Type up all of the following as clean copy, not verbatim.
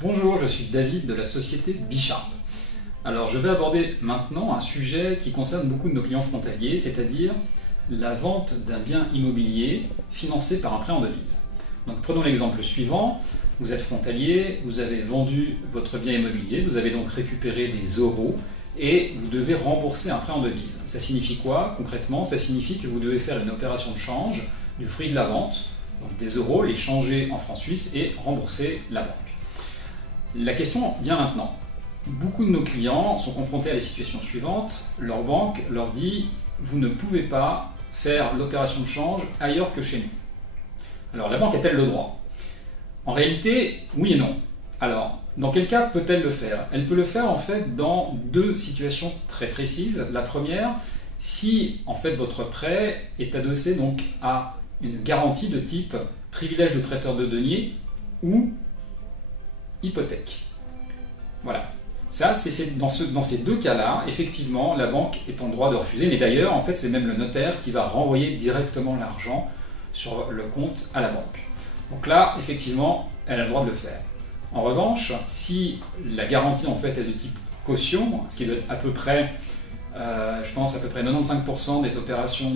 Bonjour, je suis David de la société Bicharp. Alors je vais aborder maintenant un sujet qui concerne beaucoup de nos clients frontaliers, c'est-à-dire la vente d'un bien immobilier financé par un prêt en devise. Donc prenons l'exemple suivant, vous êtes frontalier, vous avez vendu votre bien immobilier, vous avez donc récupéré des euros et vous devez rembourser un prêt en devise. Ça signifie quoi concrètement? Ça signifie que vous devez faire une opération de change du fruit de la vente, donc des euros, les changer en francs suisses et rembourser la banque. La question vient maintenant. Beaucoup de nos clients sont confrontés à la situation suivante. Leur banque leur dit « vous ne pouvez pas faire l'opération de change ailleurs que chez nous ». Alors la banque a-t-elle le droit? En réalité, oui et non. Alors, dans quel cas peut-elle le faire? Elle peut le faire en fait dans deux situations très précises. La première, si en fait votre prêt est adossé donc à une garantie de type privilège de prêteur de deniers ou hypothèque. Voilà. Ça, c'est dans ces deux cas-là, effectivement, la banque est en droit de refuser, mais d'ailleurs, en fait, c'est même le notaire qui va renvoyer directement l'argent sur le compte à la banque. Donc là, effectivement, elle a le droit de le faire. En revanche, si la garantie, en fait, est de type caution, ce qui doit être à peu près, je pense, à peu près 95% des opérations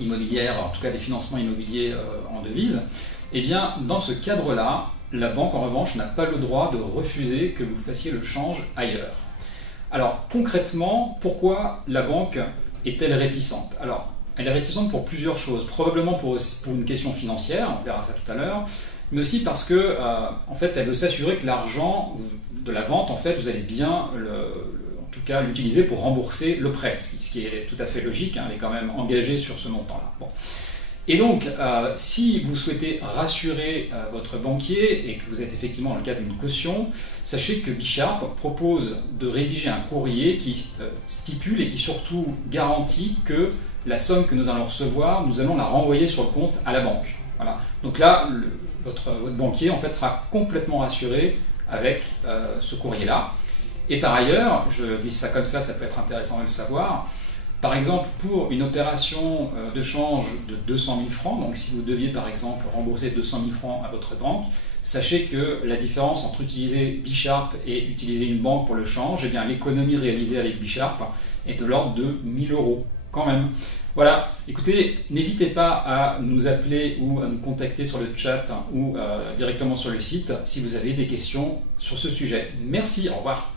immobilières, en tout cas des financements immobiliers en devise, eh bien, dans ce cadre-là, la banque, en revanche, n'a pas le droit de refuser que vous fassiez le change ailleurs. Alors, concrètement, pourquoi la banque est-elle réticente? Alors, elle est réticente pour plusieurs choses. Probablement pour une question financière, on verra ça tout à l'heure, mais aussi parce que, en fait, elle veut s'assurer que l'argent de la vente, en fait, vous allez bien, en tout cas, l'utiliser pour rembourser le prêt, ce qui est tout à fait logique, hein, elle est quand même engagée sur ce montant-là. Bon. Et donc, si vous souhaitez rassurer votre banquier et que vous êtes effectivement dans le cadre d'une caution, sachez que Bicharp propose de rédiger un courrier qui stipule et qui surtout garantit que la somme que nous allons recevoir, nous allons la renvoyer sur le compte à la banque. Voilà. Donc là, votre banquier en fait sera complètement rassuré avec ce courrier-là. Et par ailleurs, je dis ça comme ça peut être intéressant de le savoir. Par exemple, pour une opération de change de 200 000 francs, donc si vous deviez par exemple rembourser 200 000 francs à votre banque, sachez que la différence entre utiliser Bicharp et utiliser une banque pour le change, eh bien l'économie réalisée avec Bicharp est de l'ordre de 1 000 euros quand même. Voilà, écoutez, n'hésitez pas à nous appeler ou à nous contacter sur le chat ou directement sur le site si vous avez des questions sur ce sujet. Merci, au revoir.